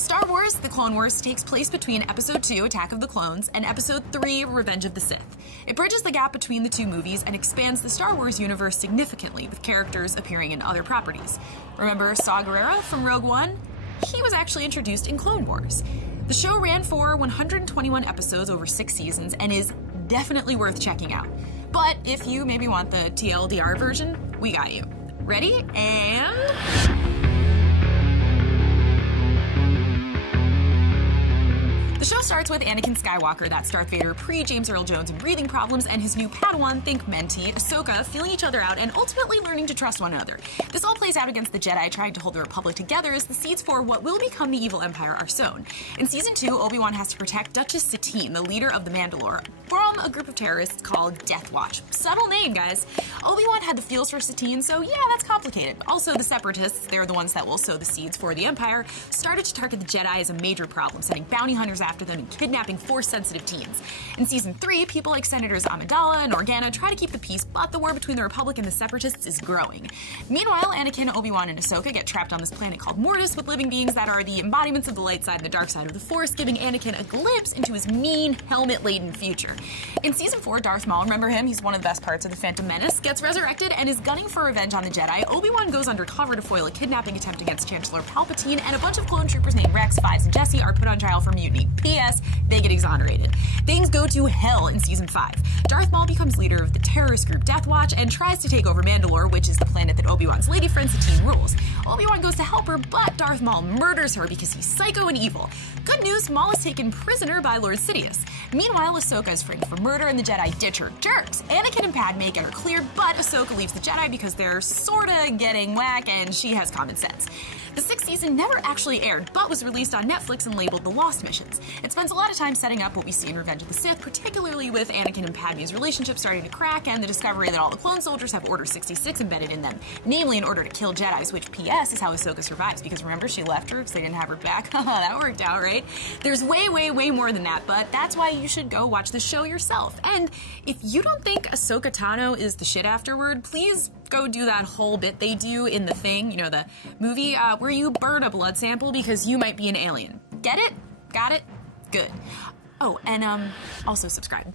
Star Wars: The Clone Wars takes place between Episode 2, Attack of the Clones, and Episode 3, Revenge of the Sith. It bridges the gap between the two movies and expands the Star Wars universe significantly, with characters appearing in other properties. Remember Saga from Rogue One? He was actually introduced in Clone Wars. The show ran for 121 episodes over 6 seasons and is definitely worth checking out. But if you maybe want the TLDR version, we got you. Ready? And... The show starts with Anakin Skywalker, that's Darth Vader pre-James Earl Jones and breathing problems, and his new Padawan, think mentee, Ahsoka, feeling each other out and ultimately learning to trust one another. This all plays out against the Jedi trying to hold the Republic together as the seeds for what will become the evil Empire are sown. In Season 2, Obi-Wan has to protect Duchess Satine, the leader of the Mandalore, from a group of terrorists called Death Watch. Subtle name, guys. Obi-Wan had the feels for Satine, so yeah, that's complicated. Also, the Separatists, they're the ones that will sow the seeds for the Empire, started to target the Jedi as a major problem, sending bounty hunters after them and kidnapping Force-sensitive teens. In Season 3, people like Senators Amidala and Organa try to keep the peace, but the war between the Republic and the Separatists is growing. Meanwhile, Anakin, Obi-Wan, and Ahsoka get trapped on this planet called Mortis with living beings that are the embodiments of the light side and the dark side of the Force, giving Anakin a glimpse into his mean, helmet-laden future. In Season 4, Darth Maul, remember him? He's one of the best parts of the Phantom Menace, gets resurrected and is gunning for revenge on the Jedi. Obi-Wan goes undercover to foil a kidnapping attempt against Chancellor Palpatine, and a bunch of clone troopers named Rex, Fives, and Jesse are put on trial for mutiny. P.S. They get exonerated. Things go to hell in Season 5. Darth Maul becomes leader of the terrorist group Death Watch and tries to take over Mandalore, which is the planet that Obi-Wan's lady friend Satine rules. Obi-Wan goes to help her, but Darth Maul murders her because he's psycho and evil. Good news, Maul is taken prisoner by Lord Sidious. Meanwhile, Ahsoka is framed for murder and the Jedi ditch her. Jerks! Anakin and Padme get her cleared, but Ahsoka leaves the Jedi because they're sorta getting whack and she has common sense. The 6th season never actually aired, but was released on Netflix and labeled The Lost Missions. It spends a lot of time setting up what we see in Revenge of the Sith, particularly with Anakin and Padme's relationship starting to crack and the discovery that all the clone soldiers have Order 66 embedded in them, namely in order to kill Jedis, which, P.S., is how Ahsoka survives, because remember, she left her because they didn't have her back? That worked out, right? There's way, way, way more than that, but that's why you should go watch the show yourself. And if you don't think Ahsoka Tano is the shit afterward, please go do that whole bit they do in The Thing, you know, the movie, where you burn a blood sample because you might be an alien. Get it? Got it? Good. Oh, and also subscribe.